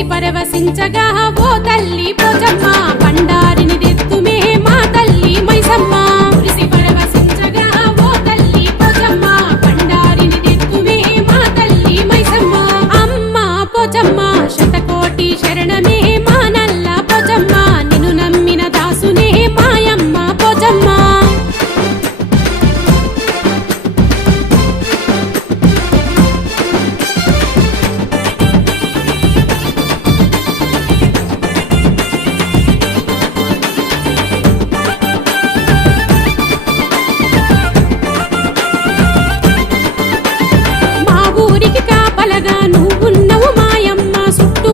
మురిసి పరవశించగా ఓ తల్లి పోచమ్మ బండారిని తెత్తుమే మా తల్లి మైసమ్మ మురిసి పరవశించగా ఓ తల్లి పోచమ్మ బండారిని తెత్తుమే మా తల్లి మైసమ్మ అమ్మ పోచమ్మ శతకోటి శరణమే